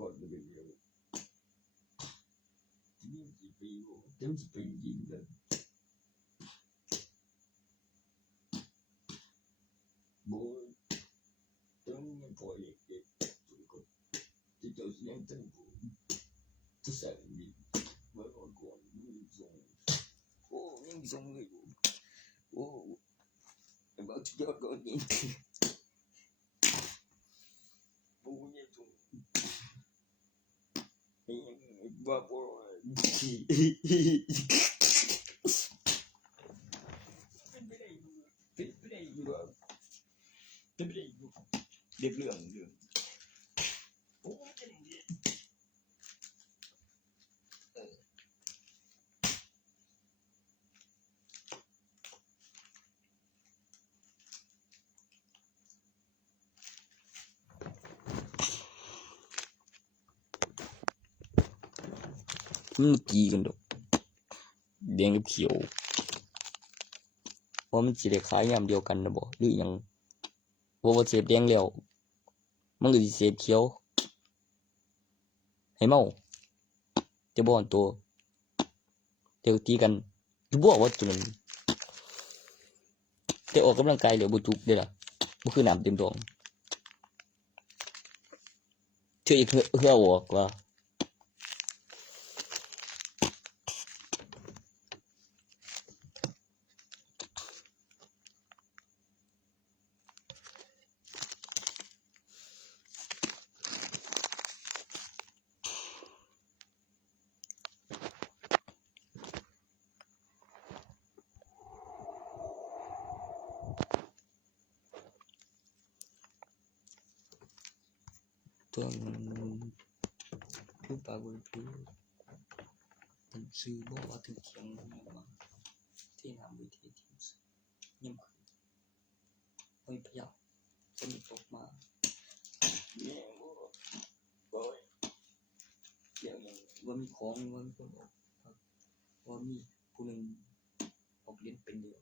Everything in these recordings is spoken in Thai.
ก่อนจะเป็นเดียวนี่กี่ปีเต็ม10ปีจริงเลยโบต้องปล่อยเด็กก็จะเจอเสียงตั้งกูจะแสงดีเมื่อก่อนมีส่งโอ้ยังส่งเลยโอ้บางทีก็โดนยิงโอ้ยังส่งว่าบ่เป็นไปได้อยู่เด็กเรื่องโอ้เป็นอย่างนี้มันตีกันดอกแดงกับเขียวว่ามันสิได้ขายยามเดียวกันนะบ่หรือหยังว่าเสพแดงแล้วมันก็สิเสพเขียวให้เมาแต่บ่อนตัวเดี๋ยวตีกันอยู่บ่ว่าตัวนั้นแต่ออกกำลังกายแล้วบ่จุกเด้ล่ะบ่คือน้ำเต็มท้องเชื่ออีกเหือออกว่าตัวผู้ปากบ่ผู้มันซื้อบ่ว่าถึงเคียงมาที่น้ำวิธีที่ยังขึ้นพยาฝนตกมาเนี่ยบ่เดี๋ยวว่ามีของว่ามีคนออกว่ามีผู้นึงออกเรียนเป็นเดียว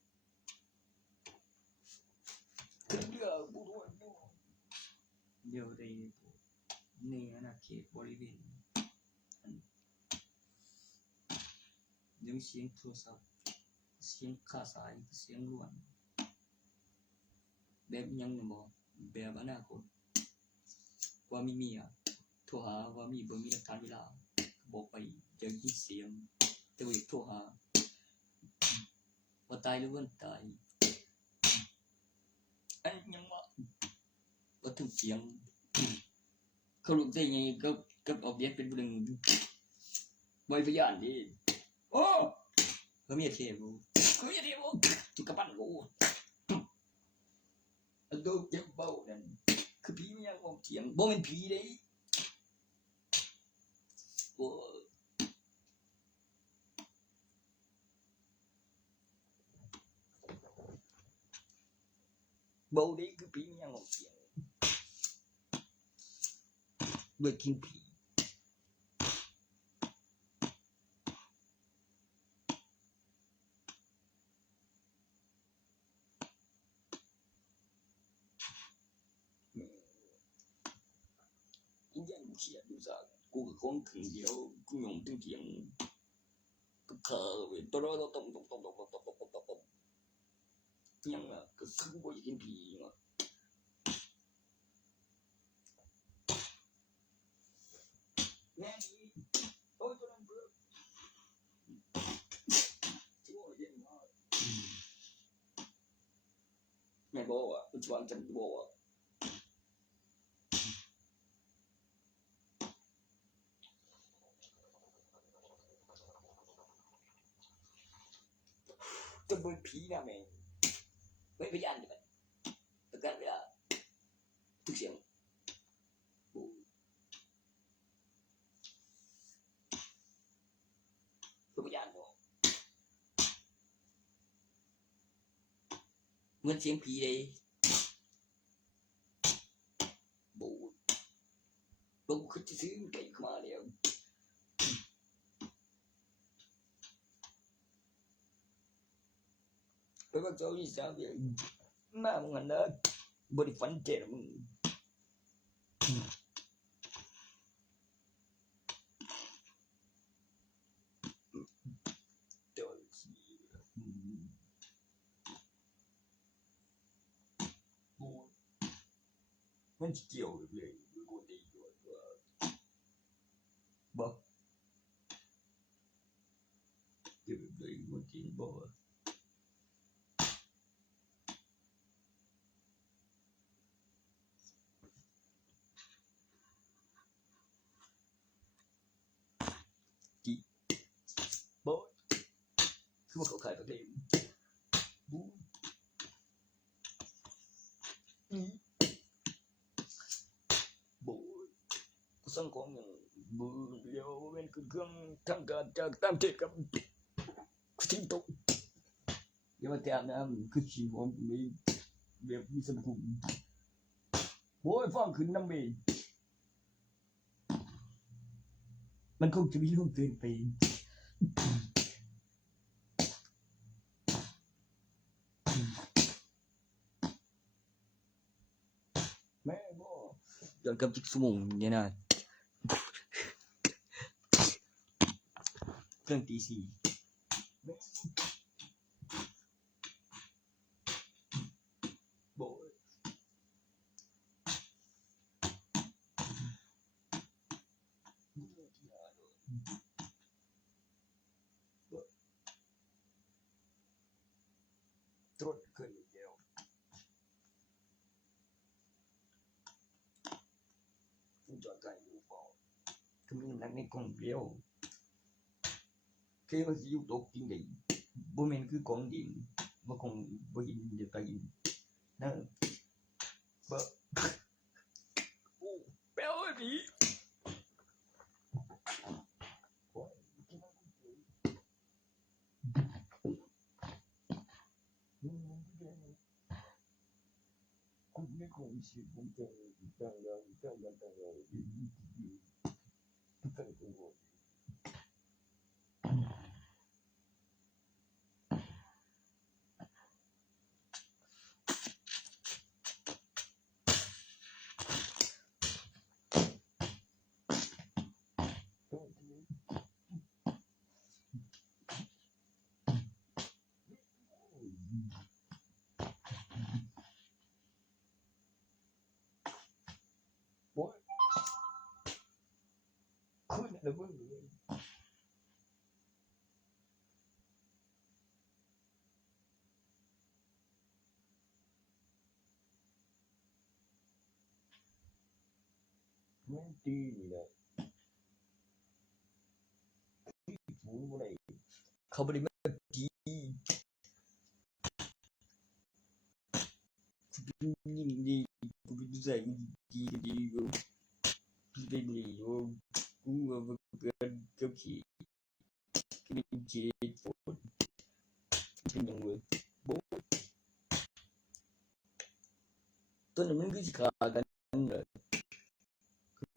เดี๋ยวได้ในอาณาเขตบริเวณยังเสียงโทรศัพท์เสียงค่าสายเสียงล้วนแบบยังบ่แบบอนาคตว่ามีเมียโทรหาว่ามีบ่มีหลักฐานเวลาบอกไปจะยินเสียงแต่ว่าโทรหาว่าตายหรือวันตายอันยังว่าถึงเสียงเขารู้ได้ไงก็ออกเรียนเป็นผู้นึงบ่พยานดิโอ้เขามีเทปตุกปั้นกูอันโดเจ็บเบานั่นคือผีมียังบ่เถียงบ่แม่นผีเด้โอ้เบาเด้คือผีมียังบ่เถียงด้วยกินผียังเขียนอยู่ซะกูก็คงถึงเดียวกูยอมถึงเถียง ก็ตอตมยังอ่ะก็คือบ่อยากเห็นผีอ่ะแม่นี่โอ้ยตัวนั้นเบื่อโอ้ยเย็นมากแม่บอกว่าปัจจุบันจันบอกว่าจะเป็นผีนะแม่ไม่พยานดิมันประกันเวลาทุกเสียงคือพยานบอกเหมือนเสียงผีเลยบูดคือจะซื้อไก่เข้ามาแล้วไปว่าเจ้านี่สาวเดียวมามึงอันนั้นบริฟันเจมึงเดี๋ยวมันเกี่ยวเลยกูดีกว่าบอกเกี่ยวเลยกูจริงบอกบอคือว่าเขาขายประเทศบูบูสังคมอย่างบูเดียวเป็นเครื่องทางการจากต่างประเทศกับทิ้งตกอย่ามาแตะนะคือชีวมมีแบบมีสังคมโอ้ยฟังขึ้นน้ำเมย์มันคงจะมีเรื่องเกินไปแม่บ่ย้อนกลับจิกสมองเนี่ยนะเครื่องตี4บ่ตรวจขึ้นแล้วจอดไกลอยู่บ่ก็มีนักในกองเดียวคือว่าสิอยู่ตกจริงได้บ่แม่นคือกองดินบ่คงบ่เห็นเดี๋ยวตายนะบ่โอ้แป๊วดิคุณไม่คงสิผมจะตั้งแล้วตั้งตัวโอ้ยคุณน่ะมึงมันตีนี่นะฟูบ่ได้เขาบ่ได้มาตียิ่งดีกูไปดูใส่ดีกูได้ดีกูว่าเกินกับขี้เป็นเจ็ดฝนเป็นยังเว้ยบ่ตัวนั้นมันคือสิฆ่ากันเด้อ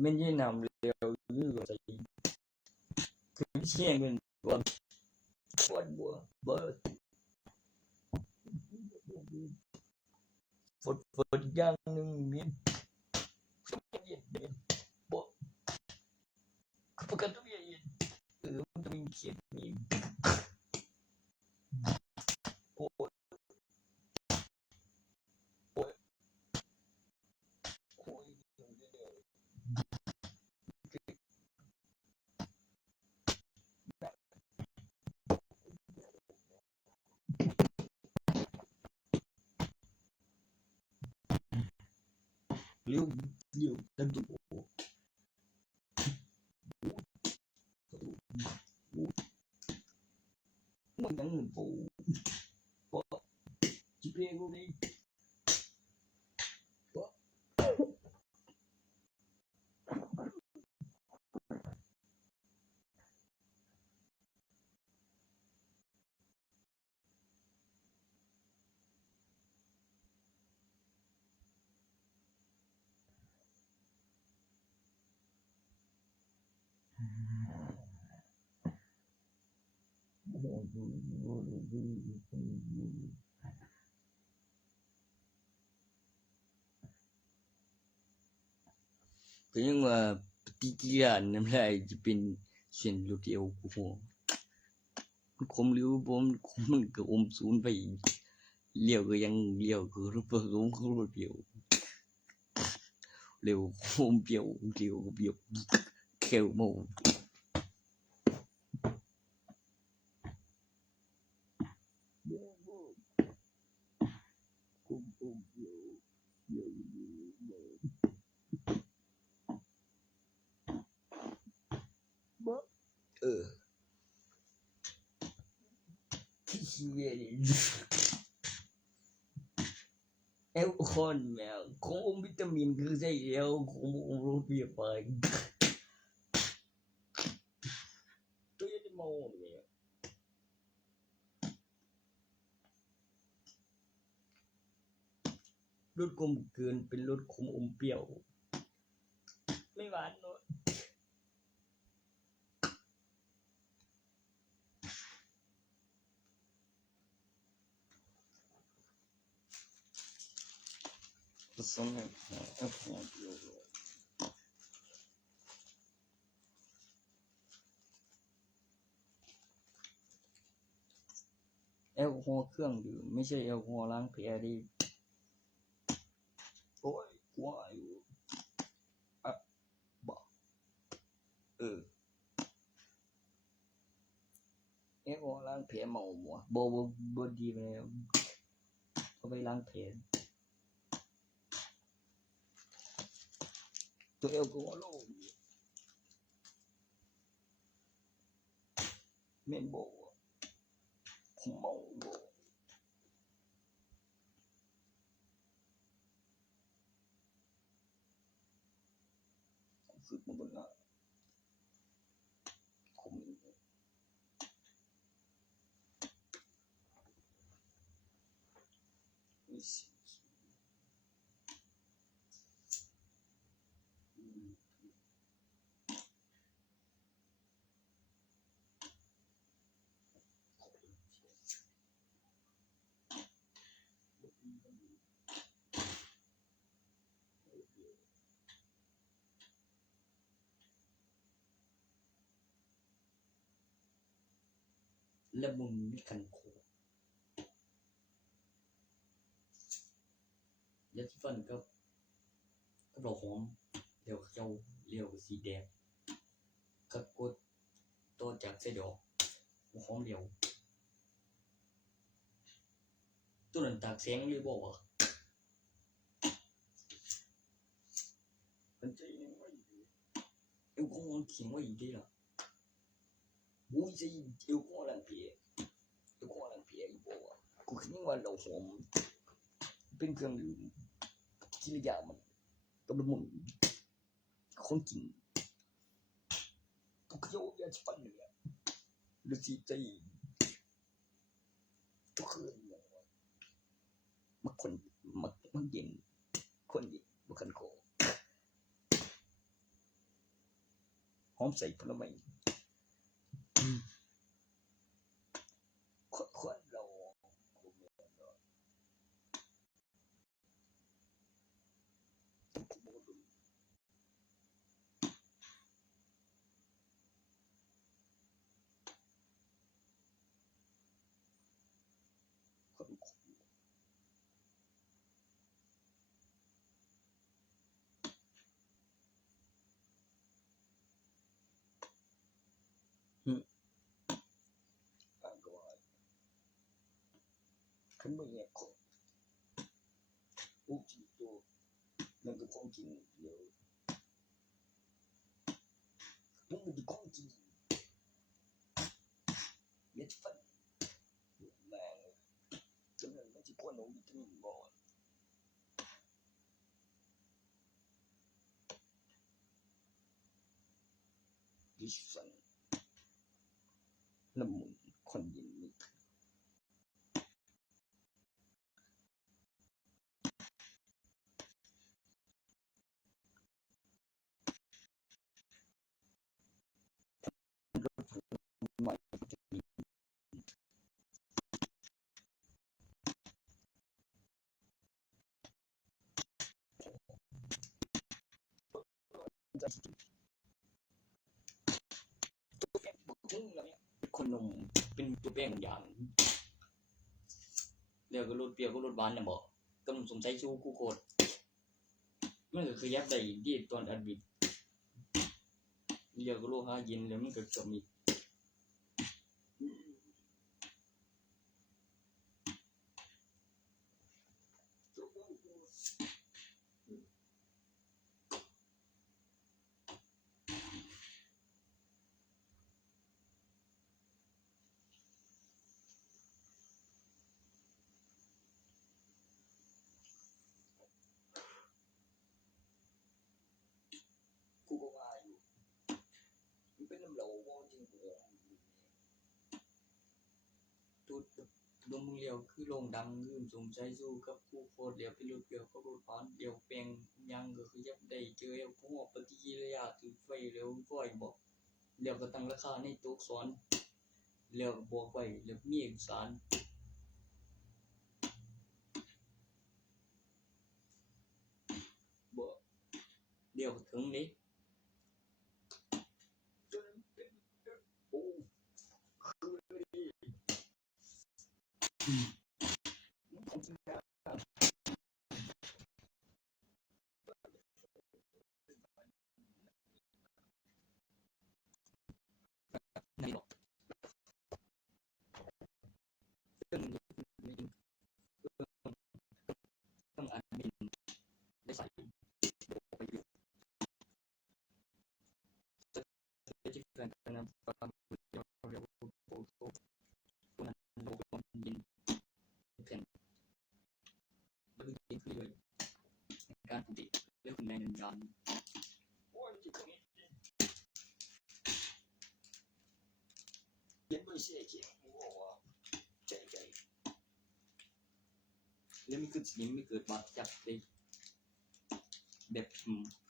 แม่นสินำแล้วอยู่ก็ใส่คือเสียเงินบ่ปวดบ่ฝนอย่างนึงมีเย็นบ่คือประกันตัวเย็นมันต้องมีเขียนมี เร็วตั้งตัวมันยังโปปะจิเปกูนี่ปะก็ยังว่าปฏิกิริยาน้ำลายจะเป็นเส้นเลือดที่แอลกอฮอล์มันคมหรือบ่มันก็อมศูนย์ไปเลี้ยวก็ยังเลี้ยวก็รถเปรี้ยวเร็วอมเปรี้ยวเลี้ยวก็เปรี้ยวแควเมาแอลกอฮอล์แม่ของวิตามินคือใช้แล้วของโรงพยาบาลตัวยังได้เมาแม่รสกลมเกินเป็นรสขมอมเปรี้ยวไม่หวานเนาะผสมให้แอลกอฮอล์เดียวแอลกอฮอล์เครื่องดื่มไม่ใช่แอลกอฮอล์ล้างแผลดิโอ้ยกลัวอยู่บ่แอลกอฮอล์ล้างแผลเมาบ่ดีแล้วเอาไปล้างแผลตัวแอลกอฮอล์โลแม่นบ่ผมเมาบ่ฝึกมาบนละผมนี่สิและมุนมีกันโคยาสีฟันกับดอกหอมเดี๋ยวเจ้าเลี้ยวสีแดงกับกดตัวจากไส้ดอกหอมเดียวตัวนั้นตากแสงเลยบ่วะมันจะยังไงแอลกอฮอล์ทิ้งไว้ได้ล่ะบ่ใช่แอลกอฮอล์ล้างแผลอยู่บ่วะกูคิดว่าดอกหอมเป็นเครื่องดื่มกิริยามันกับน้ำมันคนกินทุกโยยาสีฟันเนี่ยหรือสิใจทุกคืนมันเย็นคนเย็นบ่คันคอหอมใส่ผลไม้ควันเราคันบ่แยกคอโอ้จิโตแม่ มันก็ของจริงเดี๋ยวมันเป็นของจริงเม็ดฟันแม่งจนมันสิควรเอาวิตามินบ่ดิฉันน้ำมันคนยินนี่ไม่คนนมเป็นตัวแป้งอย่างแล้วก็รสเปรี้ยวก็รสหวานน่ะบ่ก็สงสัยชูกูโคตรมันก็คือยับได้ดีตอนอัดบิดเดี๋ยวก็โลหะเย็นแล้วมันก็จะมีกูก็ว่าอยู่มันเป็นน้ำเหลวบ่จริงกูตูดดมมึงเลียวคือโรงดังลืมสงสัยสู้กับกูโคตรเลียวเป็นรสเปรี้ยวกับรสหวานเดียวแป้งยังก็คือยับได้เจอพวกปฏิกิริยาถือไฟเร็วฟ้อยบ่แล้วก็ตั้งราคาในตัวอักษรแล้วก็บอกไว้แล้วมีเอกสารบ่เดี๋ยวถึงนี้โอ้ไหนบอกต้องอันนี้ได้ใส่ไปอยู่ที่แฟนกันนะประกันเดี๋ยวโอ้โหตัวนั้นโลกมันดินแผ่นมันดินคือเลยการปฏิเรื่องแรงงานโอ้ยที่ตรงนี้ยังไม่เสียเกียรติโอ้โหใจแล้วมันคือสิ่งไม่เกิดมาจากเลยแบบ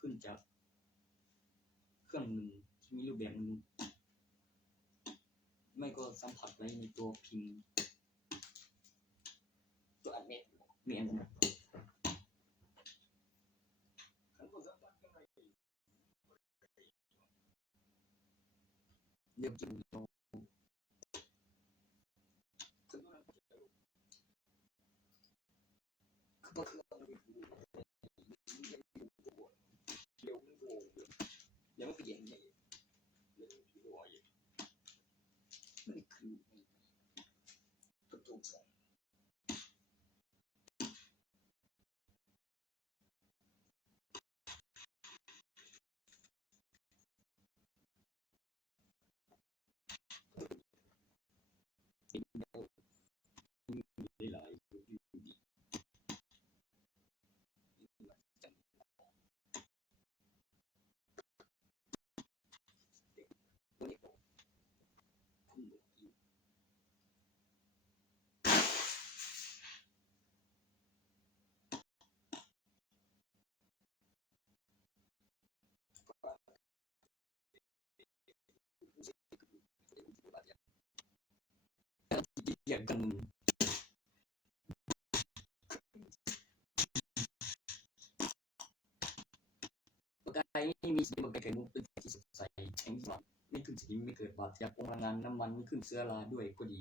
ขึ้นจากเครื่องนึงที่มีรูปแบบนึงไม่ก็สัมผัสไว้ในตัวพิมพ์ตัวอันเม็ดมีอันนั้นคันบ่สัมผัสกันไว้เดี๋ยวจะโตคือบ่คือบ่คือเดี๋ยวมันโง่เดี๋ยวมันเปลี่ยนนี่เดี๋ยวมันโง่อีกมันคือตัวตรงสิ่งเดียวได้หลายอยู่ดีตัวนี้คุณบ่กินอย่างกันประกายนี่มีสีประกายไข่มุกเป็นที่สดใสแข็งสว่างไม่ขึ้นสนิมไม่เกิดบาดจากพลังงานน้ำมันไม่ขึ้นเชื้อราด้วยก็ดี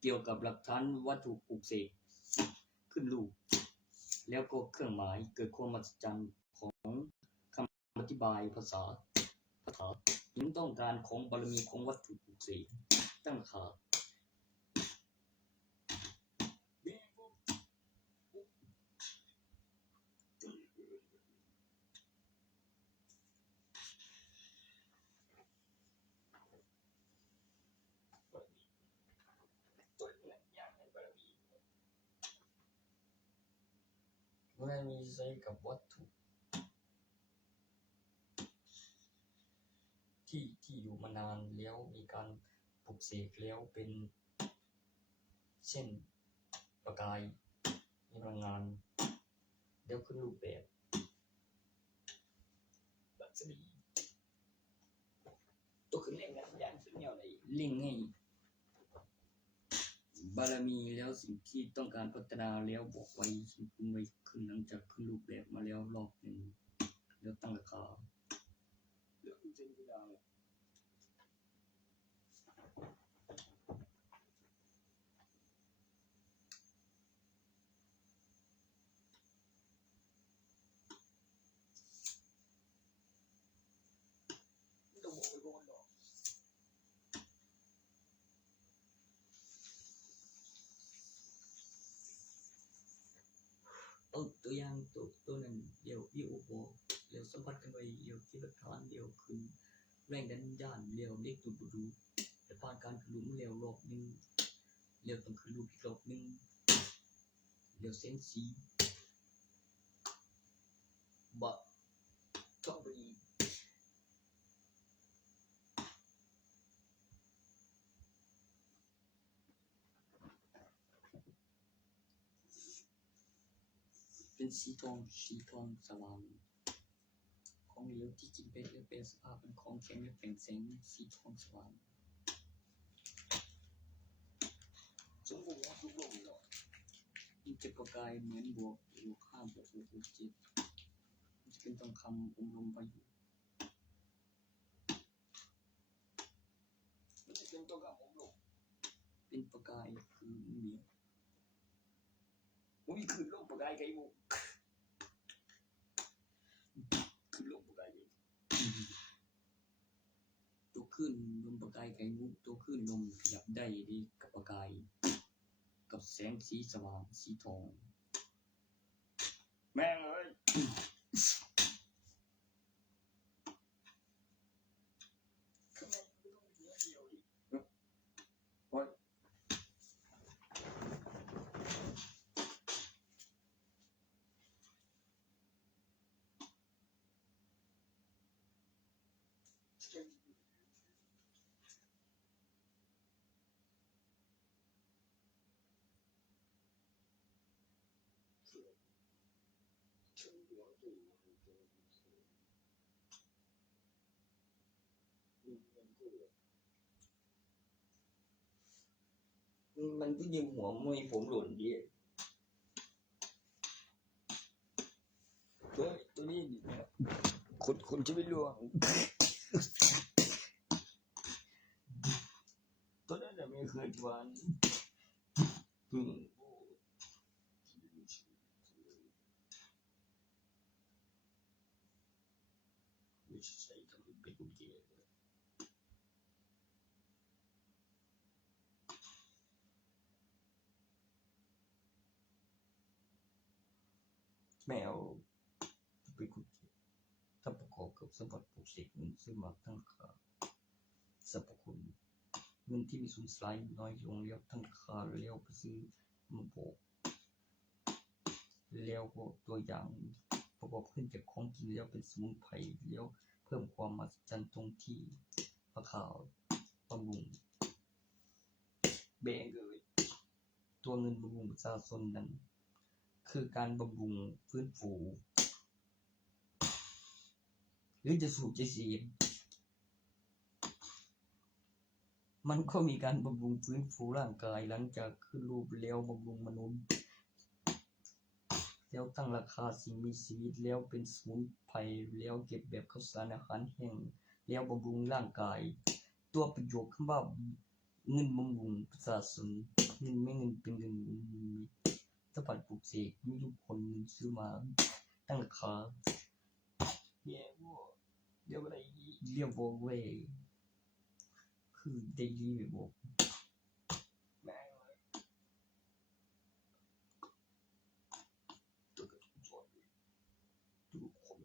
เกี่ยวกับหลักฐานวัตถุปลุกเสกขึ้นรูปแล้วก็เครื่องหมายเกิดความมหัศจรรย์ของคำอธิบายภาษาจึงต้องการของบารมีของวัตถุปลุกเสกตั้งค่า ไม่มีใช้กับวัตถุที่อยู่มานานแล้วมีการปลุกเสกแล้วเป็นเช่นประกายมีพลังงานเดี๋ยวขึ้นรูปแบบบัตรีตัวขึ้นเล่นกันอย่างสุดยอดเลยเล่งให้บารมีแล้วสิ่งที่ต้องการพัฒนาแล้วบอกไว้สิ่งคุณไว้ขึ้นหลังจากขึ้นรูปแบบมาแล้วรอบหนึ่งแล้วตั้งราคาเรื่องจริงไม่ได้ต้องบอกไปก่อนหรอกตัวอย่างตัวนั้นเดี๋ยววิโอบอกเดี๋ยวสัมผัสกันไว้เดี๋ยวที่หลักฐานเดี๋ยวขึ้นแรงดันด้านเดี๋ยวเรียกจุดดูแต่ผ่านการขึ้นรูปเร็วรอบนึงเร็วต้องขึ้นรูปอีกรอบนึงเดี๋ยวเส้นสีบะต้องไปเป็นสีทองสว่างของเหลวที่กินไปแล้วเป็นสภาพเป็นของแข็งและเป็นแสงสีทองสว่างสมบูรณ์ทุกลมเนาะมันจะประกายเหมือนบวก5 บวก 6 บวก 7มันจะเป็นทองคำอมลมพายุมันจะเป็นทองคำอมลมเป็นประกายคือเหนียวอุ้ยคือลมประกายไก่มุกคือลมประกายไก่ตัวขึ้นลมประกายไก่มุกตัวขึ้นลมขยับได้ดีกับประกายกับแสงสีสว่างสีทองแม่งเอ้ยมันก็ยิงหัวไม่ผมหล่นดีตัวนี้คนจะไม่รู้ตัวนั้นไม่เคยหวานไม่ใช่ทำเป็นกุญแจแมวเป็นกุญแจถ้าประกอบกับสมบัติปลูกเสกเงินซื้อมาทั้งค่าสรรพคุณเงินที่มีสูญสลายน้อยลงแล้วทั้งค่าแล้วไปซื้อมาบอกแล้วก็ตัวอย่างประกอบขึ้นจากของกินแล้วเป็นสมุนไพรแล้วเพิ่มความมหัศจรรย์ตรงที่มะขาวบำรุงแบงเลยตัวเงินบำรุงประชาชนนั้นคือการบำรุงฟื้นฟูหรือจะสูบจะเสียมันก็มีการบำรุงฟื้นฟูร่างกายหลังจากขึ้นรูปแล้วบำรุงมนุษย์แล้วตั้งราคาสิ่งมีชีวิตแล้วเป็นสมุนไพรแล้วเก็บแบบข้าวสารอาหารแห้งแล้วบำรุงร่างกายตัวประโยคคำว่าเงินบำรุงประชาชนเงินไม่เงินเป็นเงินสมบัติปลูกเสกมีทุกคนซื้อมาตั้งราคาเรียกว่าอะไรเรียกว่าเว้ยคือได้ดีแบบบอกแม่ตัวกระตุ้นสอนทุกคน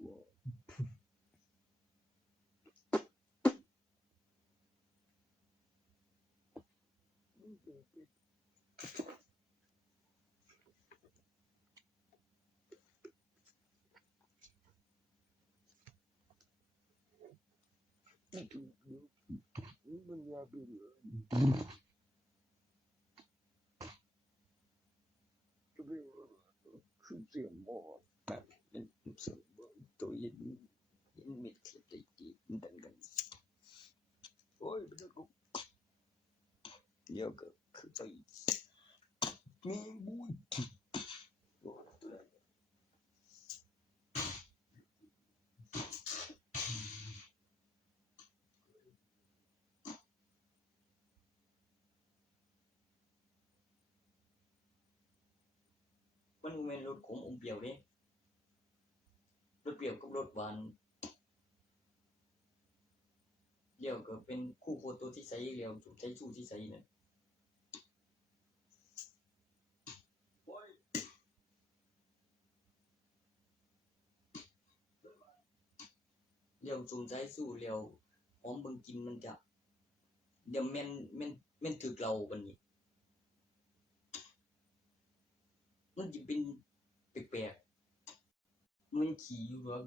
กู มันยาไปเลยจะเป็นคือเสียงหมอแบบเป็นเสียงตัวยินมิดคลิปได้ดีดังกันโอ้ยเป็นกูเนี่ยก็คือใจมีบุญโอ้ตัวนั้นมันเป็นรสขมอมเปรี้ยวเด้รสเปรี้ยวกับรสหวานเดี๋ยวก็เป็นคู่โคตัวที่ใส่เดียวใช้ชูที่ใส่เนี่ย โอ้ย เดี๋ยวจูงใจสู้เดี๋ยวหอมเบิ่งกินมันจะเดี๋ยวแม่นถึกเราบัดนี้มันจะเป็นแปลกๆมันขี้อยู่ว่า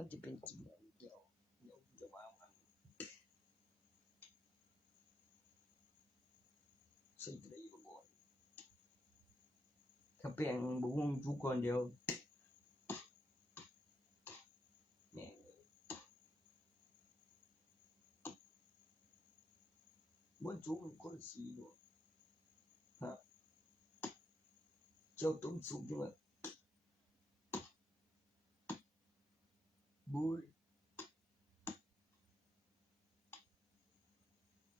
มันจะเป็นจริงเดี๋ยวจะว่ามันใช่ได้ยังบ่ ถ้าแป้งบ่ฮู้ทุกคนเดียวแม่มันจุกคนสีเนาะฮะเจ้าต้มสุกใช่ไหมบุย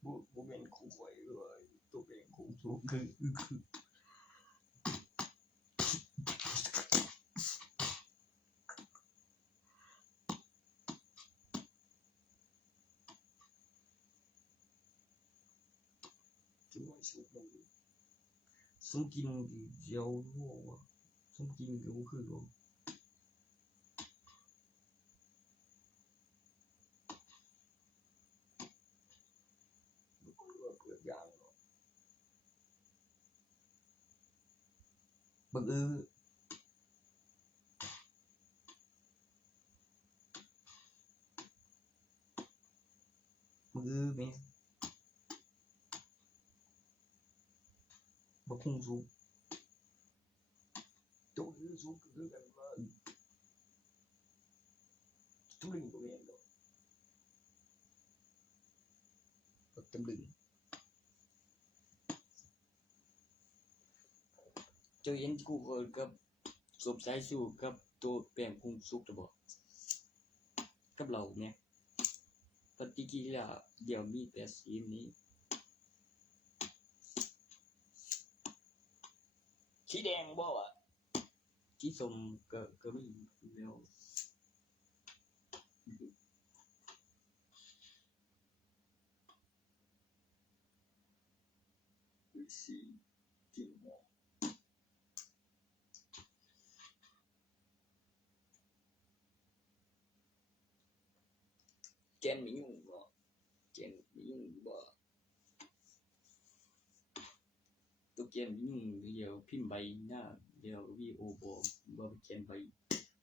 บุเป็นคู่ไฟเลยตัวเป็นคู่สุกคือจุกสุกมัน ซุมกินเดี๋ยวรู้ว่าซุมกินก็บ่คือหรอกเกิดยางเนาะ บักแม่บักหุ่งสุก ตัวคือสุกคือกันมาทุเรียนตัวเองเนาะ บักตำลึงเจ้าเห็นกูก็กับสบสายสู้กับตัวแป้งหุ่งสุกจะบ่กับเราเนี่ยปฏิกิริยาเดี๋ยวมีแต่สีนี้ สีแดงบ่อ่ะ ที่ส้มก็มีแล้ว สีกินหมอ แกนมียุ่งบ่แกนมียุ่งบ่ตัวแกนมียุ่งเดี๋ยวพิมพ์ใบหน้าเดี๋ยววีโอบ่แกนใบ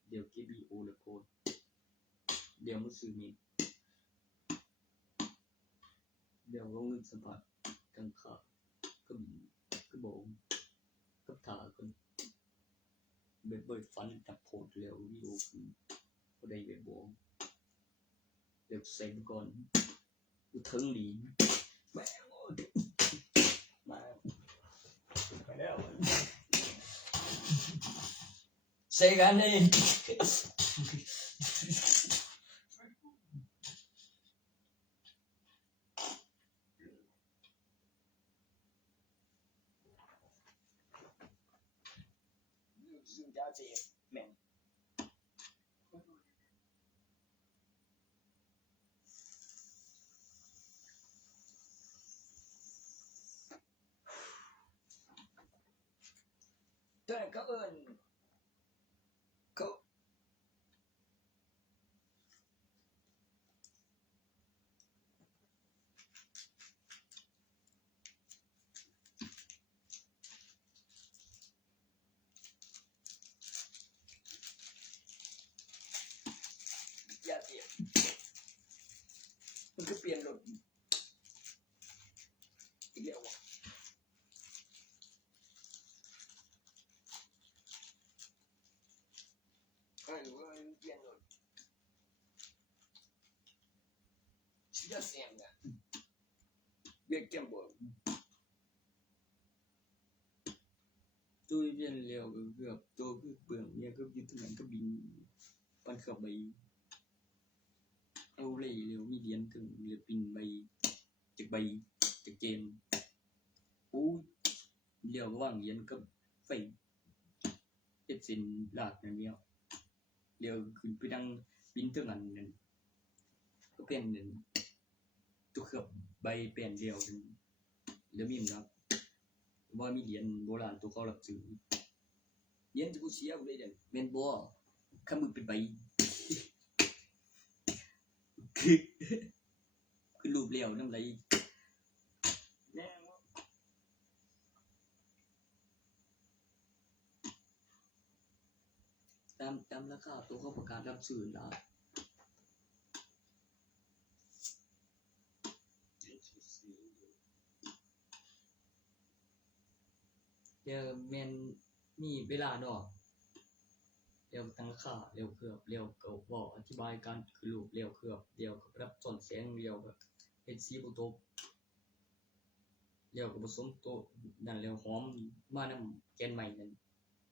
เดี๋ยว KBO แล้วโคตรเดี๋ยวมันซื้อมีเดี๋ยวลงเงินสัมผัสกังขาก็บอกกับถาคนเบิดฟันจับโพดแล้ววีโอคือบ่ได้แบบบอกเดี๋ยวเซ็นก่อนกูถึงหลี แม่งโอ้ยมาไปแล้ว เซกันเลย ซึ่งจะเจ็บ ท่านั้นเขาเอิ้นเขาอย่าเสียมันก็เปลี่ยนรถอีกแล้ววะเอ้ยว่าเปลี่ยนรถอย่าเสียงอ่ะเบียกแก้มบ่tôi viên liều gặp tôi cứ bường nhà cứ như thế này cứ bình ban khởi bày âu lì liều mi điên thường liều bình bày trực chèn ú liều vàng yên cấp phải tiếp xin lạc này nhiều liều cứ bị đăng bình thường ăn nên có bên nên tôi khởi bày bèn liều liều mìm đóว่ามีเหรียญโบราณตัวเขาหลับซื้อเหรียญจะกูเสียกูเลยเด่นเมนบัวข้ามือเป็นใบคือรูปเลี้ยวน้ำไหลตามราคาตัวเขาประกาศรับซื้อแล้วเดี๋ยวแมนมีเวลาดอกเดี๋ยวตั้งราคาเร็วเกือบเร็วก็บอกอธิบายการคือรูปเร็วเกือบเร็วกับรับส่วนแสงเร็วแบบเฮ็ดสีบ่ตกเร็วกับผสมโตนั่นเร็วหอมมานำแกนใหม่นั่น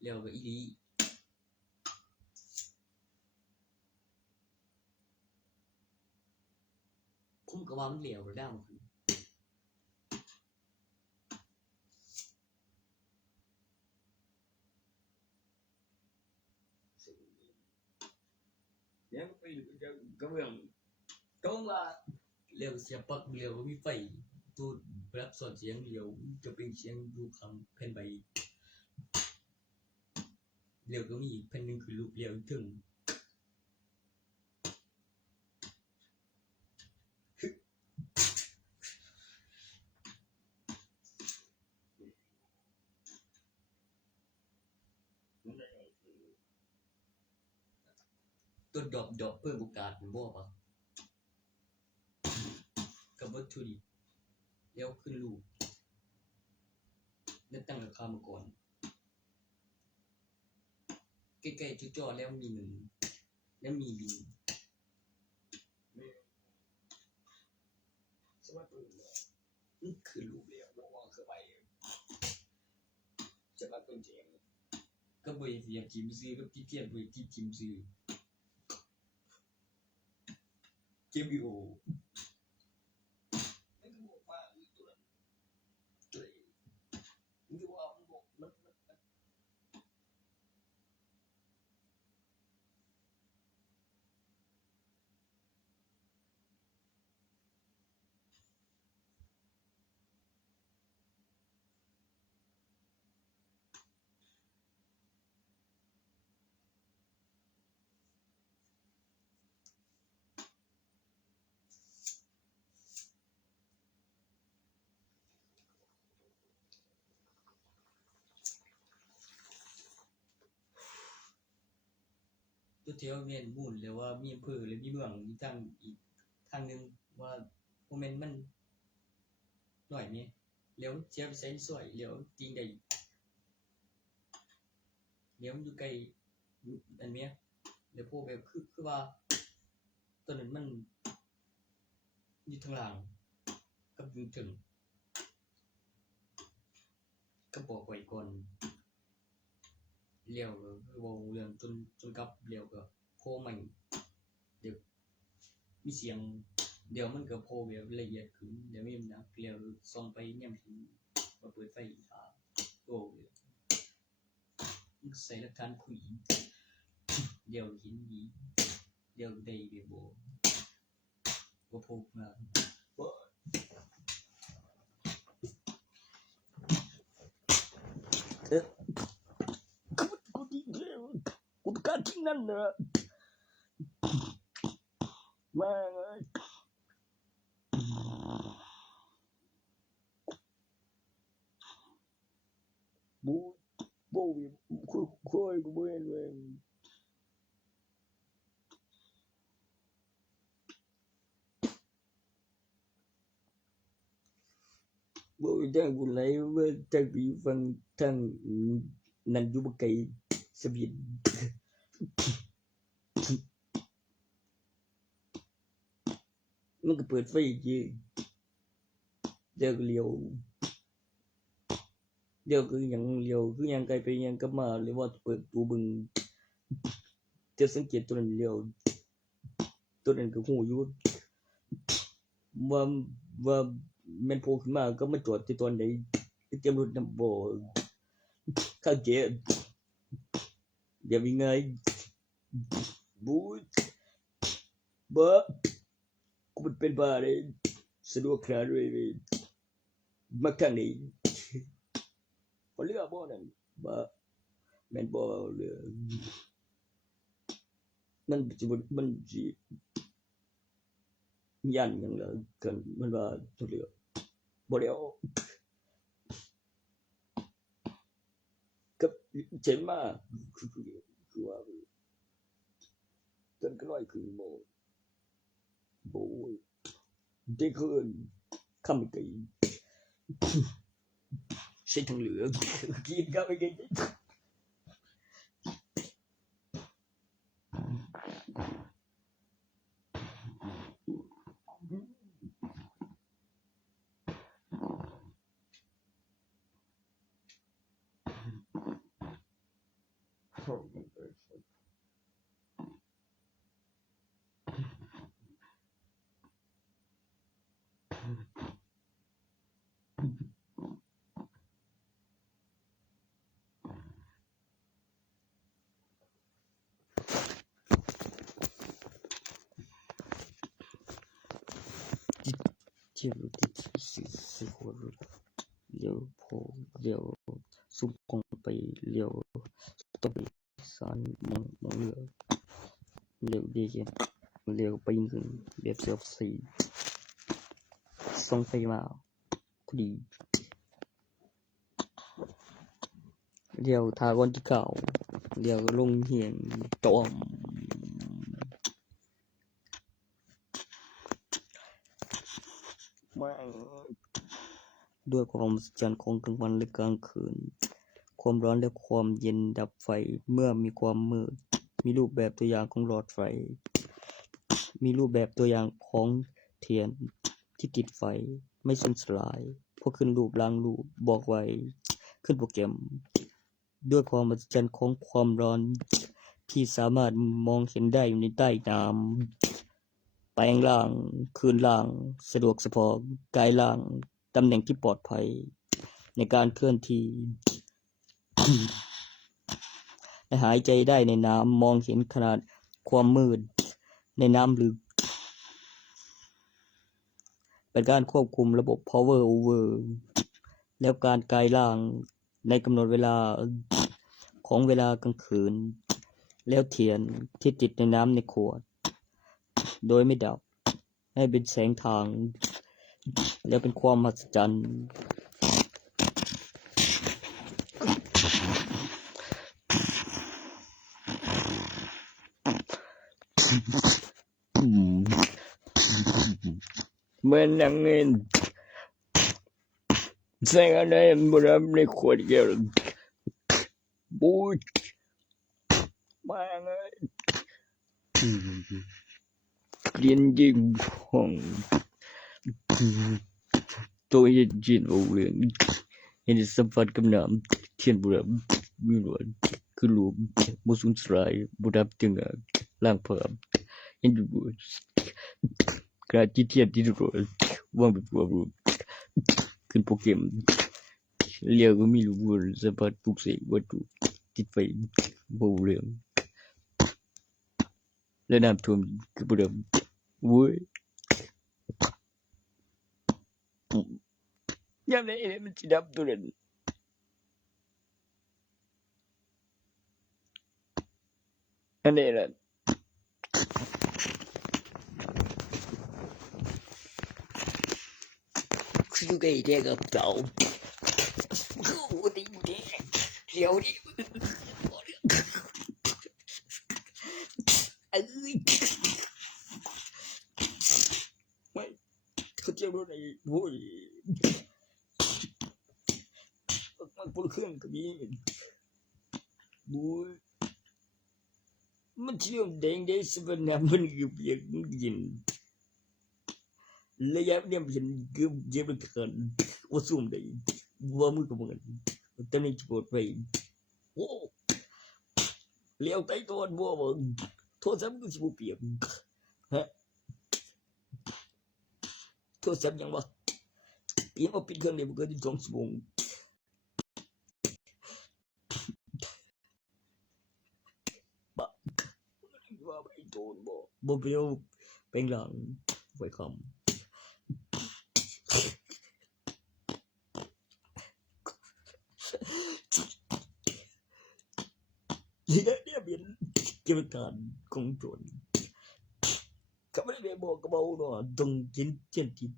เร็วกับอีหลีผมก็ว่ามันเร็วแล้วเนี่ยไปก็เรื่องตรงว่า เร็วเสียบปลั๊กเร็วมีไฟตูดรับส่วนเสียงเร็วจะเป็นเสียงอยู่ข้างแผ่นใบเร็วก็มีอีกแผ่นหนึงคือรูปเร็วถึงตัวดอกเพิ่มโอกาสเป็นบ่ปะกับวัตถุดิบแล้วขึ้นรูปแล้วตั้งราคามาก่อนใกล้ๆจุดจอแล้วมีหนึ่งแล้วมีบิน สมัครปืนคือรูปเรียวบ่ว่าคือไปจะมาปืนจริง ก็บริเสียจิมซื้อก็พี่เทียบบริที่จิมซื้อเกมวิโอ มันก็บอกว่าตัวนั้นมันก็ว่ามันบอกมันตัวเที่ยวเมียนมุ่นเลยว่ามีอำเภอหรือมีเมืองมีทางอีกทางหนึงว่าโมเมนต์มันหน่อยนี้แล้วเชียบใช้สวยแล้วจริงได้แล้วอยู่ไกลอันเนี้ยเดี๋ยวพวกแบบคือว่าตอนนั้นมันอยู่ทางหลังกับอยู่ถึงก็บอกไว้ก่อนเลี้ยวก็คือวงเรื่องจนกับเลี้ยวก็โพใหม่เดี๋ยวมีเสียงเดี๋ยวมันก็โพแบบละเอียดขึ้นเดี๋ยวมีนะเลี้ยวส่องไปเนี่ยมันมาเปิดไฟโอ้ยใส่หลักฐานคุยเดี๋ยวหินนี้เดี๋ยวได้เดี๋ยวบ่พกมา กูต้องการทิ้งนั่นนะแม่งบูบูคุยกูไม่เห็นเลยบูจ้างกูไหลว่าจ้างไปฟังทางนันยุบไก่สบินมันก็เปิดไฟจีเดี๋ยวก็เลี้ยวเดี๋ยวคืออย่างเลี้ยวคืออย่างไกลไปอย่างกลับมาหรือว่าเปิดตูบึงจะสังเกตตัวนั้นเลี้ยวตัวนั้นก็หูอยู่ว่าว่าแม่นโผล่ขึ้นมาก็มาจอดที่ตอนไหนเตรียมรถนำบ่ข้างเกียร์เดี๋ยวยังไงบูบ้ากูมันเป็นบ้าเลยสะดวกขนาดเลยมาข้างนี้พอเรือบ่นั่นบ้าแม่นบ่เรือมันจะมันจะยันอย่างละกันมันว่าตัวเรือบ่แล้วกับเจ็บมากคือว่าจนก็ลอยขึ้นบ่โอ้ยได้คืนคำไกลใช้ทางเหลือกินก็ไม่กินเที่ยวติดสิหัวรถเลี้ยวพอเลี้ยวสุกงไปเลี้ยวต้องไปสารมองเรือเลี้ยวดีเจเลี้ยวไปยิงเลี้ยวเสียบสีส่งไปมาพอดีเลี้ยวทางวันที่เก่าเลี้ยวลงเหียงจอมด้วยความมหัศจรรย์ของกลางวันและกลางคืนความร้อนและความเย็นดับไฟเมื่อมีความมืดมีรูปแบบตัวอย่างของหลอดไฟมีรูปแบบตัวอย่างของเทียนที่ติดไฟไม่สูญสลายพอขึ้นรูปล้างรูปบอกไว้ขึ้นโปรแกรมด้วยความมหัศจรรย์ของความร้อนที่สามารถมองเห็นได้อยู่ในใต้น้ำแปลงร่างคืนร่างสะดวกเฉพาะกายร่างตำแหน่งที่ปลอดภัยในการเคลื่อนที่ และหายใจได้ในน้ำมองเห็นขนาดความมืดในน้ำลึกเป็นการควบคุมระบบ power over แล้วการกายร่างในกำหนดเวลาของเวลากลางคืนแล้วเทียนที่ติดในน้ำในขวดโดยไม่ดับให้เป็นแสงทางแล้วเป็นความมหัศจรรย์เหมือนนังเงินแสงอะไรบนน้ำในขวดแก้วบูดมาไงเรียนยิงห้องตัวเย็นจีนโอเวียนเห็นสัมผัสกับน้ำเทียนบุรมีหนวดคือรูปมุสุนสลายบุดับจึงล่างเพิ่มเห็นอยู่กระจิตเทียนที่รู้ว่างเป็นตัวรูปขึ้นโปรแกรมเรียกก็มีรูปสัมผัสปลุกเสกวัตถุติดไฟโบเรื่องและน้ำท่วมคือบุดับเว้ยยามไหนมันจะดับตัวนั้น อันนี้แหละคือไอ้เด็กกับเราคือไอ้เด็กเดี๋ยวนี้เอ้ยไม่เขาเจ้าโดนไอ้โว้ยมันปวดเครื่องกับนี้โว้ยมันเชื่อมแดงได้สิบนาทีมันก็เบียดมันกินระยะเนี่ยมันก็เจ็บกันว่าสุ่มได้ว่ามือกับมันตอนนี้จะปวดไปโอ้เลี้ยวไต้ตัวบัวมันโทรศัพท์ก็สิบเปียกฮะโทรศัพท์ยังวะยังมาปิดเครื่องเดี๋ยวมันก็จะ2 ชั่วโมงบ้าว่าไปโดนบ่เปรี้ยวเป็นหลังไว้คำเนี่ยเป็นเกี่ยวกับการของโจรเขาไม่ได้บอกกระเป๋าเนาะต้องกินเจียนทิพ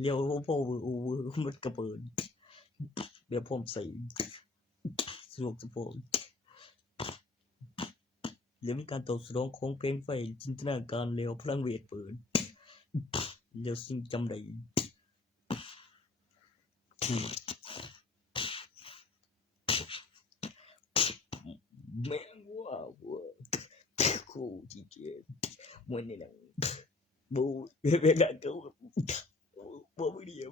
เลี้ยวพอโอเวอร์มันกระเบิดเดี๋ยวผมใส่สะดวกสะพองเดี๋ยวมีการตอบสนองของเพลงไฟจินตนาการเร็วพลังเวทเปิดเดี๋ยวสิ่งจำได้แม่งว่าคู่ที่เจ็บมันนี่นะบูเป็นอะไรกูบูไม่ดีอะ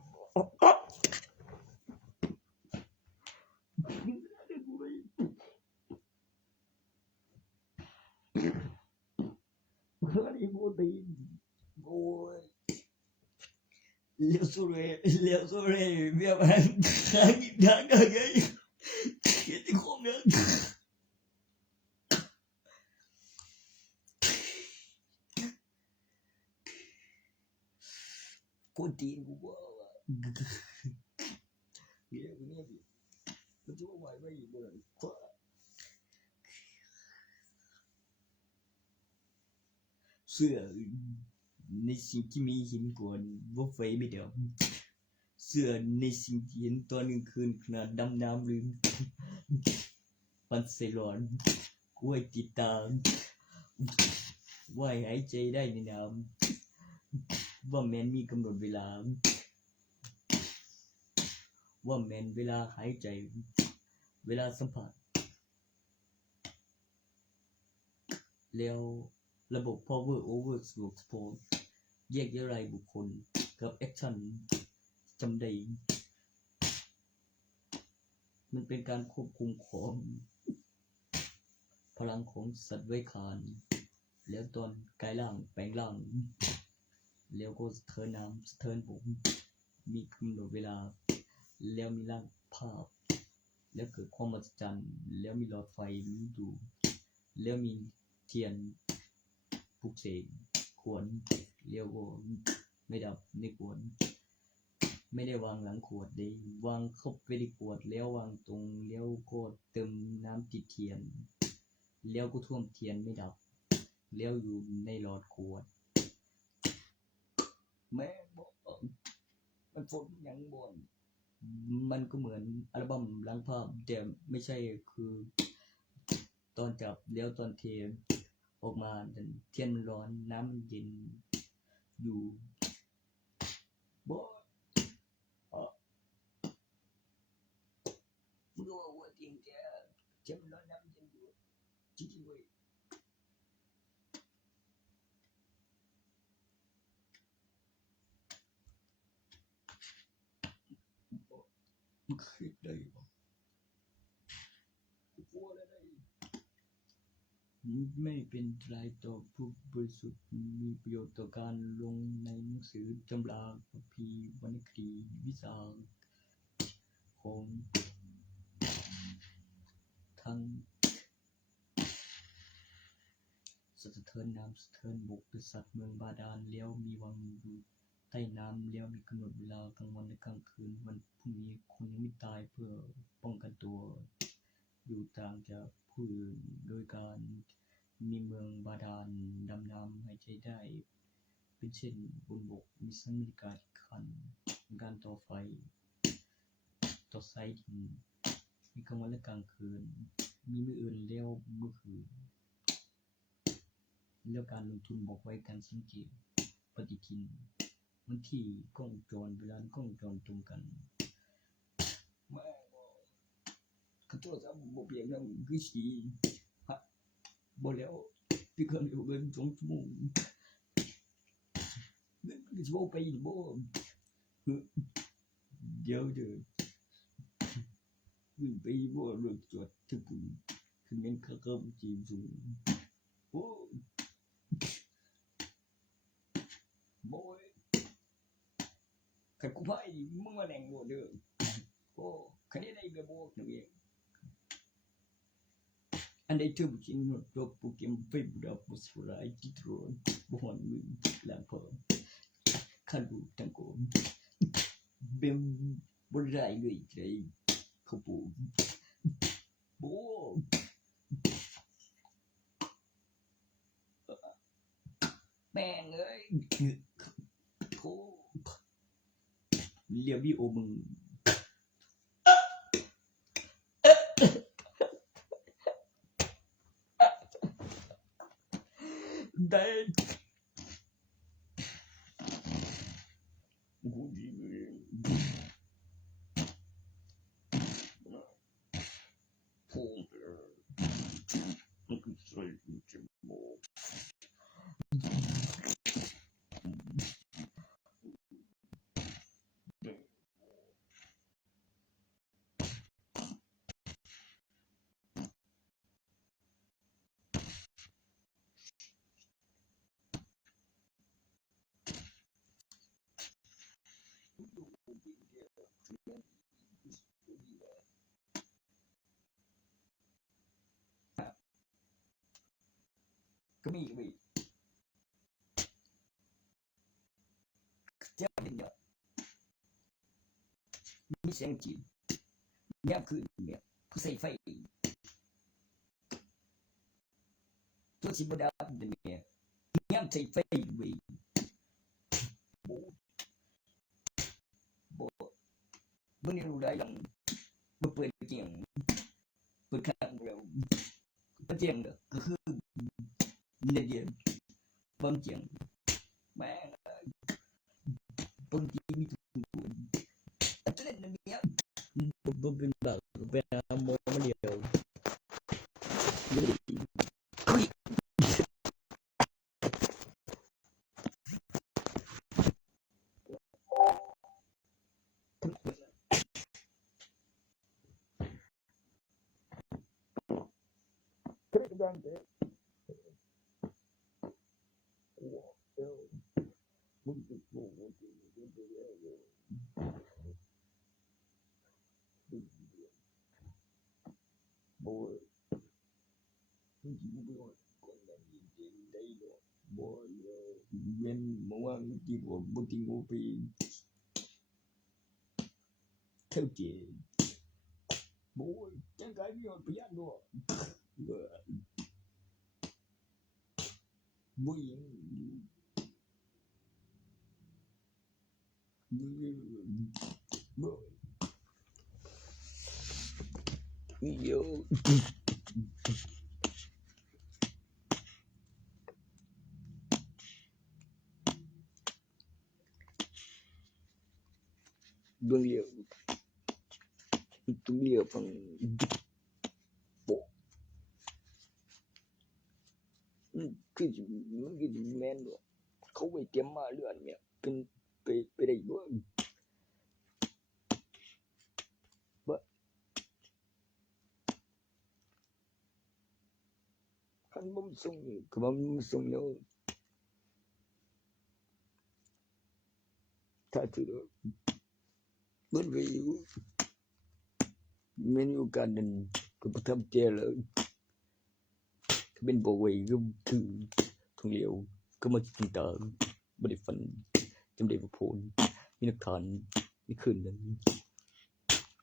ไรบูตีบูเลี้ยวสุเรเบี้ยมันข้างอีกทางกันไงเห็นที่ของนั้นกูตีนกูว่าเดี๋ยวนี้มันจะไหวไม่อีกเลยเสื้อในสิ่งที่มีหินกวนว่าไฟไม่เดียวเสื้อในสิ่งที่เห็นตอนกลางคืนขนาดดำน้ำลืมปันเซลอนกล้วยติดตามว่าหายใจได้ในน้ำว่าแมนมีกำหนดเวลาว่าแมนเวลาหายใจเวลาสัมผัสแล้วระบบ power over สะดวกสะพองแยกแยะรายบุคคลกับแอคชั่นจำได้มันเป็นการควบคุมของพลังของสัตว์ไว้คานแล้วตอนกายร่างแปลงร่างแล้วก็สะเทินน้ำสะเทินผมมีกำหนดเวลาแล้วมีร่างภาพแล้วเกิดความมหัศจรรย์แล้วมีหลอดไฟมีดูแล้วมีเทียนปลุกเสกขวดเลี้ยวก็ไม่ดับในขวดไม่ได้วางหลังขวดเลยวางเข้าไปในขวดแล้ววางตรงแล้วก็เติมน้ำติดเทียนแล้วก็ท่วมเทียนไม่ดับแล้วอยู่ในหลอดขวดแม่บอกมันฝนยังบ่นมันก็เหมือนอัลบั้มล้างภาพแต่ไม่ใช่คือตอนจับแล้วตอนเทออกมาเทียนมันร้อนน้ำมันเย็นอยู่บ่มึงก็ว่าจริงแต่เทียนมันร้อนน้ำมันเย็นอยู่จริงๆเว้ยมึงคิดได้ปะกูกลัวอะไรได้ไม่เป็นไรต่อผู้บริสุทธิ์มีประโยชน์ต่อการลงในหนังสือตำราคัมภีร์วรรณคดีวิสาของทั้งสัตว์สะเทินน้ำสะเทินบกเป็นสัตว์เมืองบาดาลแล้วมีวังอยู่ใต้น้ำแล้วมีกำหนดเวลากลางวันและกลางคืนวันพรุ่งนี้คนยังไม่ตายเพื่อป้องกันตัวอยู่ต่างจากผู้อื่นโดยการ มีเมืองบาดาลดำน้ำหายใจได้เป็นเช่นบนบกมีสัญญาการคันการต่อไฟต่อไซดินมีกลางวันและกลางคืนมีมื้ออื่นแล้วมื้อคืนแล้วการลงทุนบอกไว้การสังเกตปฏิทินวันที่กล้องจรเวลากล้องจรตรงกันมาขอโทษครับบ่เพียงแล้วคือสิบ่แล้วพี่เคยอยู่เกิน2ชั่วโมงสิบ่ไปบ่เดี๋ยวไปบ่รถจอดถึงปุ่นคือแม่นครับจีนสูงโอ้บ่คันกูพายมึงมาแหน่งบ่เด้อโอ้คันได้ก็บ่จังเองอันใดเธอบ่กินรถโปรแกรมไปบุดาบ่สลายจิตรอนบ่ฮอนมึงลางพอคันดูตังโกเบมบ่ได้เลยใจเขาปูโอ้แม่งเอ้ยโธ่เรียวิโอมึงได้กูดีเลยโอ้มันก็ใส่จมูกก็มีเจ้าเป็นเยอะมีเสียงจีบยามคืนเนี่ยผู้ใส่ไฟตัวสิบ่ดับเนี่ยยามใส่ไฟเว้ยบ่บ่นี่รู้ได้ยังบ่เปิดเกียงเปิดข้างแล้วบ่เจียงเด้อก็คือเดียวบ่เจียงแม่บางทีมีทุกคนจะเล่นเนี่ยบ่เป็นแบบเป็นมองมาเดียวคุยดังเด้อมึงจะโง่มึงจะบ่มึงสิบ่คนนั้นยิงได้ดอกบ่แล้วเว้นบ่ว่าที่บ่ติงไปเข้าใจบ่จังไกมีon pian doบ่ยิงบ่โยบ่เลียวตุ้มเลียวฟังบ่คือมันคือแม่นบ่เขาไว้เตรียมมาเรือนเนี่ยเป็นไปได้บ่คันบ่ส่งก็บ่ส่งแล้วถ้าถือเบิดไว้มันอยู่กันนั่นก็บ่ทำใจแล้วเป็นบ่ไว้ก็คือท่องเที่ยวก็มาจินตาบ่ได้ฝันจำได้บ่พ้นมีหลักฐานในคืนนั้น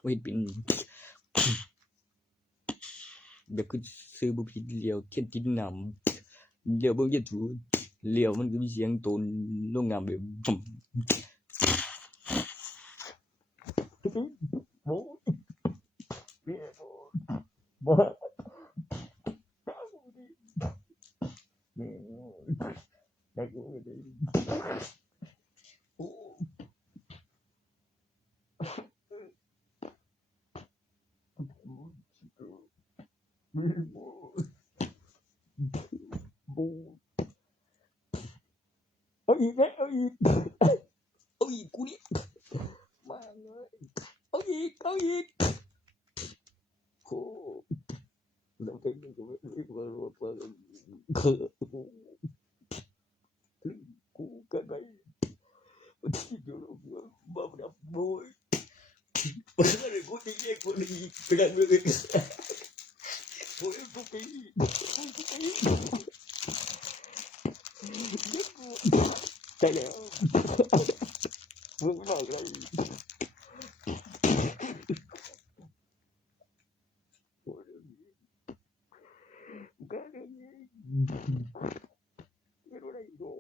ว่าเฮ็ดเป็น เดี๋ยวคือซื้อบุผิดเลี้ยวเทียนติดน้ำเลี้ยวเบิ่งจะถูเลี้ยวมันก็มีเสียงตนลงน้ำแบบเอาอีกไหมเอาอีกเอาอีกกูนี่มาเลยเอาอีกโอ้แล้วเป็นยังไงกูกันไหนที่ดูบ้าดับบุยอะไรกูที่แยกคนนี้เป็นอะไรโอ้ยกูไปใช่แล้วมึงไม่บอกเลยก็เลยไม่รู้อะไรโง่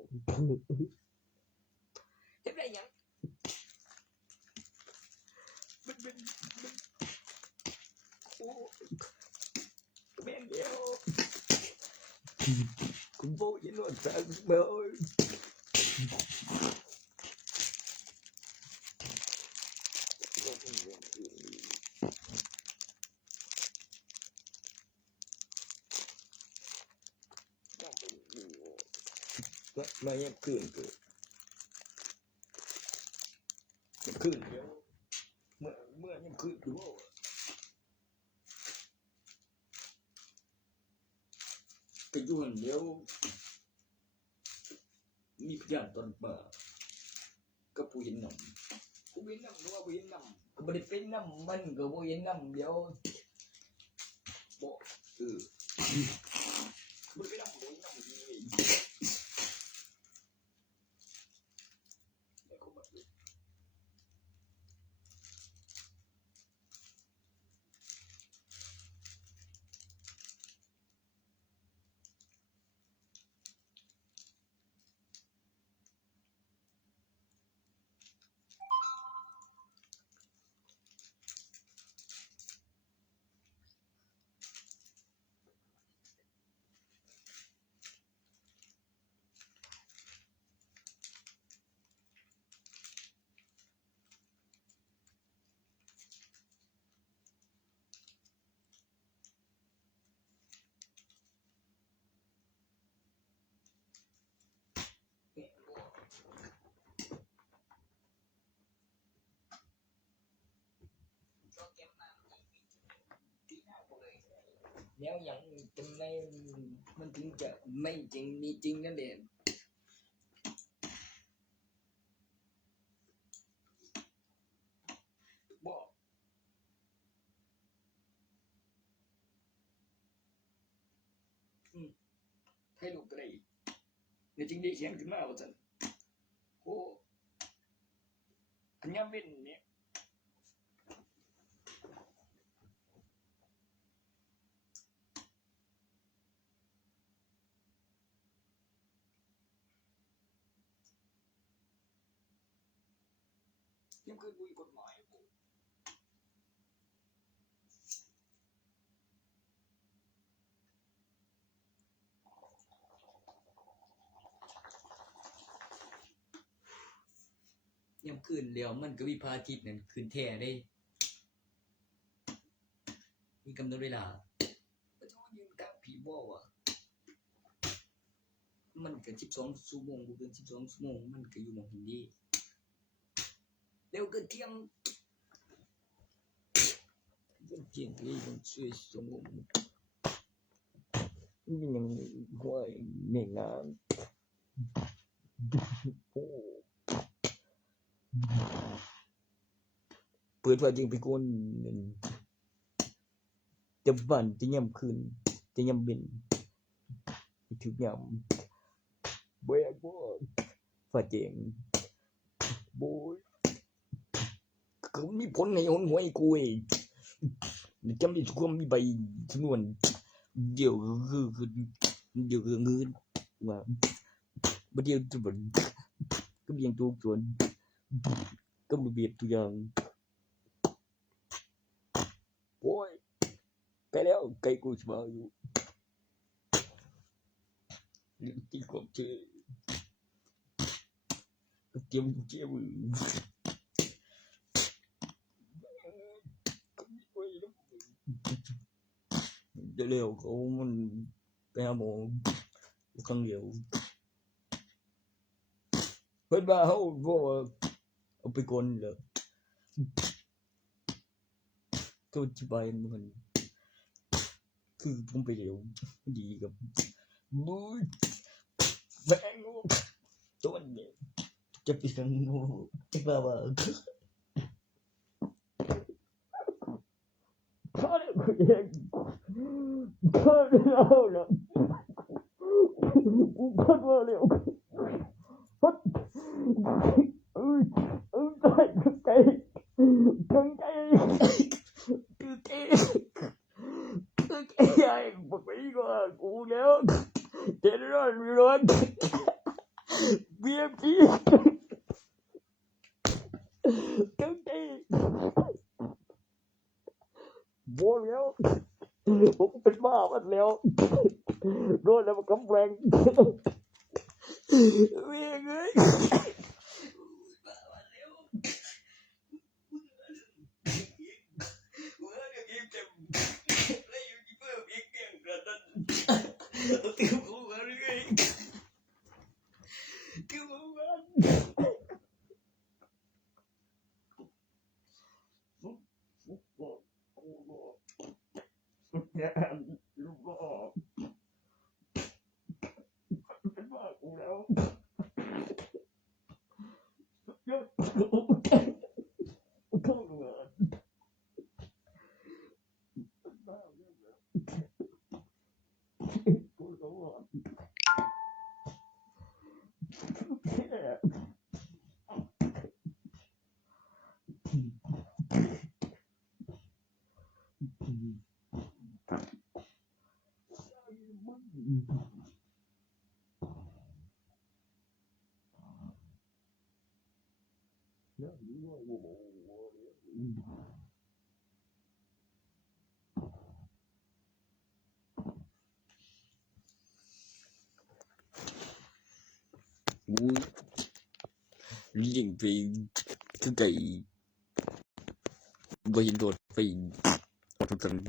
เห็นไรยังมันโอ้แม่งเดียวคุณโบยินว่าจะเบลมาเงียบคืนเกิดคืนเดียวเมื่อเงียบคืนคือว่าไปยุ่งเดียวมีพยานตอนป่าก็ผู้ยินนำผู้ยินนำหรือว่าผู้ยินนำก็ไม่ได้เป็นนำมันก็ผู้ยินนำเดียวบอกไม่ได้นำผู้ยินนำดีแล้วอย่างทำไมมันถึงจะไม่จริงมีจริงนั่นเองบอกให้ลูกอะไรในจริงได้เขียนขึ้นมาว่าสันโอ้อันนี้เป็นเนี่ยยังคือบุยกฎหมายยังคืนเดียวมันก็วิพาทิตนั่นคืนแท้ได้มีกำหนดเวลาไม่ต้องยืนกับผีบ่อ่ะมันก็12 ชั่วโมงกูเกิน12 ชั่วโมงมันก็อยู่หมองหินดีเร็วเกินเที่ยงยังเจียงที่มันช่วยสงบยังห่วยในงานโอ้เปิดว่าจึงไปโกนจะวันจะย่ำคืนจะย่ำเป็นถึงย่ำบ่อยบ่ฝ่าเจงโบยก็มีผลในหนหัวไอ้กูเองจำได้ทุกคนมีใบจำนวน điều điều ngư mà bất điều tu bẩn cái biên tu chuẩn cái một biệt tu yang ôi cái léo cây của bao nhiêu những tí còn chơi cái kiếm để liều của mình cái bộ con liều hết ba hậu vô ở bên con là cái chỉ bài mình cứ không phải liều gì gặp mũi vẽ luôn cho anh chấp nhận chắc là bà có được có được đâu nữa không có liệu hết cây cưng cây cây ai bật bí qua cụ đéo thế đó luôn biết chi cưng cây vô léo cũngเป็นบ้ามันแล้วโดนแล้วมันกำแรงเวียงเอ้ยลูกพ่อเป็นบ้ากูแล้วเยอะเข้าเรือเป็นบ้าเยอะแล้วกูรู้ว่าแค่แล้วรู้ว่าโอ้โหliền vì cái cây bây đột vì một tuần